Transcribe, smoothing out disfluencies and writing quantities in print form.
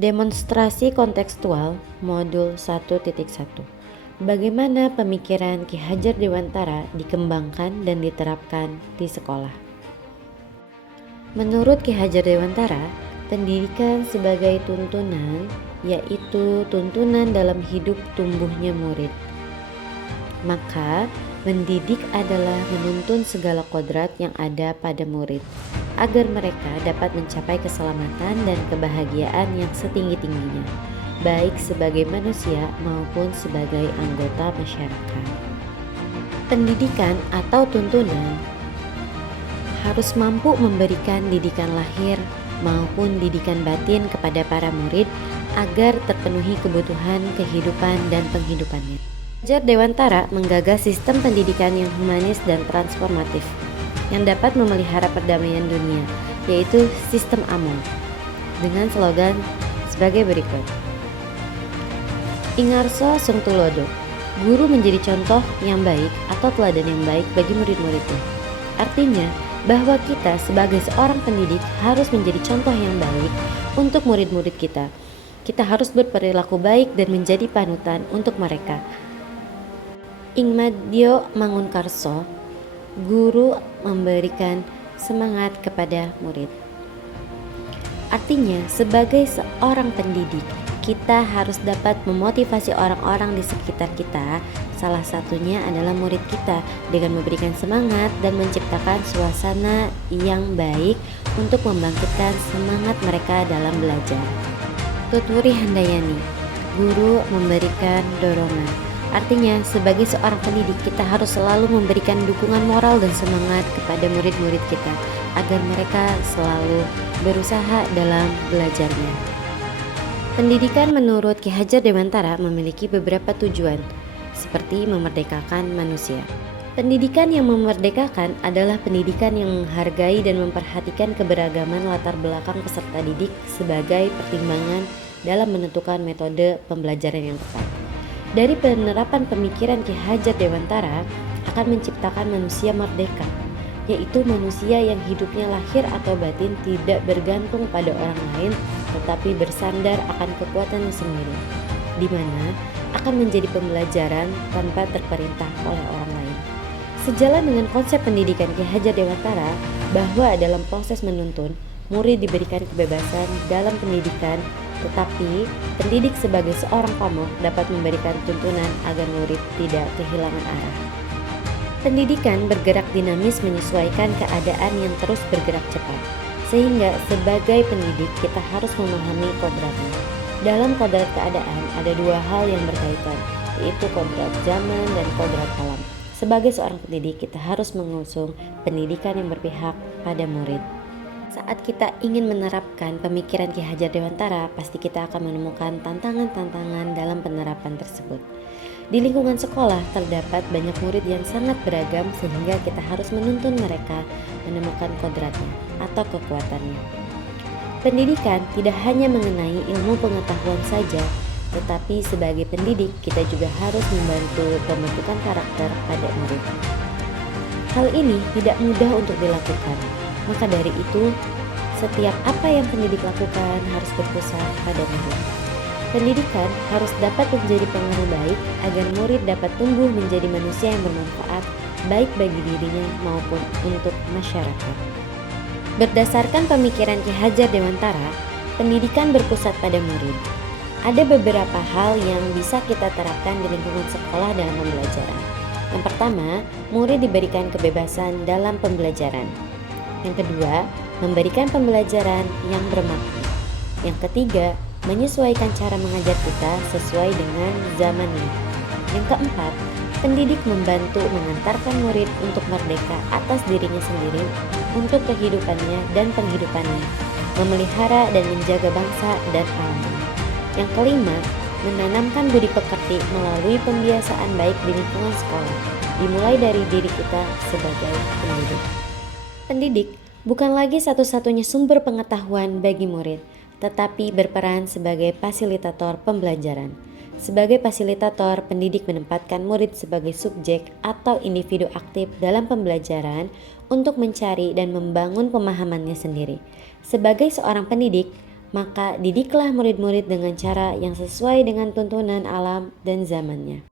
Demonstrasi kontekstual modul 1.1. Bagaimana pemikiran Ki Hajar Dewantara dikembangkan dan diterapkan di sekolah. Menurut Ki Hajar Dewantara, pendidikan sebagai tuntunan yaitu tuntunan dalam hidup tumbuhnya murid. Maka, mendidik adalah menuntun segala kodrat yang ada pada murid, agar mereka dapat mencapai keselamatan dan kebahagiaan yang setinggi-tingginya, baik sebagai manusia maupun sebagai anggota masyarakat. Pendidikan atau tuntunan harus mampu memberikan didikan lahir maupun didikan batin kepada para murid agar terpenuhi kebutuhan kehidupan dan penghidupannya. Hajar Dewantara menggagas sistem pendidikan yang humanis dan transformatif yang dapat memelihara perdamaian dunia, yaitu sistem AMO, dengan slogan sebagai berikut. Ingarso Sungtulodo, guru menjadi contoh yang baik atau teladan yang baik bagi murid-muridnya. Artinya bahwa kita sebagai seorang pendidik harus menjadi contoh yang baik untuk murid-murid kita. Kita harus berperilaku baik dan menjadi panutan untuk mereka. Ingmadyo Mangunkarso, guru memberikan semangat kepada murid. Artinya, sebagai seorang pendidik, kita harus dapat memotivasi orang-orang di sekitar kita, salah satunya adalah murid kita, dengan memberikan semangat dan menciptakan suasana yang baik untuk membangkitkan semangat mereka dalam belajar. Tuturi Handayani, guru memberikan dorongan. Artinya, sebagai seorang pendidik, kita harus selalu memberikan dukungan moral dan semangat kepada murid-murid kita agar mereka selalu berusaha dalam belajarnya. Pendidikan menurut Ki Hajar Dewantara memiliki beberapa tujuan, seperti memerdekakan manusia. Pendidikan yang memerdekakan adalah pendidikan yang menghargai dan memperhatikan keberagaman latar belakang peserta didik sebagai pertimbangan dalam menentukan metode pembelajaran yang tepat. Dari penerapan pemikiran Ki Hajar Dewantara akan menciptakan manusia merdeka, yaitu manusia yang hidupnya lahir atau batin tidak bergantung pada orang lain tetapi bersandar akan kekuatannya sendiri, di mana akan menjadi pembelajaran tanpa terperintah oleh orang lain. Sejalan dengan konsep pendidikan Ki Hajar Dewantara bahwa dalam proses menuntun, murid diberikan kebebasan dalam pendidikan, tetapi pendidik sebagai seorang pamong dapat memberikan tuntunan agar murid tidak kehilangan arah. Pendidikan bergerak dinamis menyesuaikan keadaan yang terus bergerak cepat, sehingga sebagai pendidik kita harus memahami kodratnya. Dalam kodrat keadaan ada dua hal yang berkaitan, yaitu kodrat zaman dan kodrat alam. Sebagai seorang pendidik kita harus mengusung pendidikan yang berpihak pada murid. Saat kita ingin menerapkan pemikiran Ki Hajar Dewantara, pasti kita akan menemukan tantangan-tantangan dalam penerapan tersebut. Di lingkungan sekolah terdapat banyak murid yang sangat beragam sehingga kita harus menuntun mereka menemukan kodratnya atau kekuatannya. Pendidikan tidak hanya mengenai ilmu pengetahuan saja, tetapi sebagai pendidik kita juga harus membantu pembentukan karakter pada murid. Hal ini tidak mudah untuk dilakukan. Maka dari itu, setiap apa yang pendidik lakukan harus berpusat pada murid. Pendidikan harus dapat menjadi pengaruh baik agar murid dapat tumbuh menjadi manusia yang bermanfaat baik bagi dirinya maupun untuk masyarakat. Berdasarkan pemikiran Ki Hajar Dewantara, pendidikan berpusat pada murid. Ada beberapa hal yang bisa kita terapkan di lingkungan sekolah dalam pembelajaran. Yang pertama, murid diberikan kebebasan dalam pembelajaran. Yang kedua, memberikan pembelajaran yang bermakna. Yang ketiga, menyesuaikan cara mengajar kita sesuai dengan zamannya. Yang keempat, pendidik membantu mengantarkan murid untuk merdeka atas dirinya sendiri, untuk kehidupannya dan penghidupannya, memelihara dan menjaga bangsa dan alamnya. Yang kelima, menanamkan budi pekerti melalui pembiasaan baik di lingkungan sekolah, dimulai dari diri kita sebagai pendidik. Pendidik bukan lagi satu-satunya sumber pengetahuan bagi murid, tetapi berperan sebagai fasilitator pembelajaran. Sebagai fasilitator, pendidik menempatkan murid sebagai subjek atau individu aktif dalam pembelajaran untuk mencari dan membangun pemahamannya sendiri. Sebagai seorang pendidik, Maka didiklah murid-murid dengan cara yang sesuai dengan tuntunan alam dan zamannya.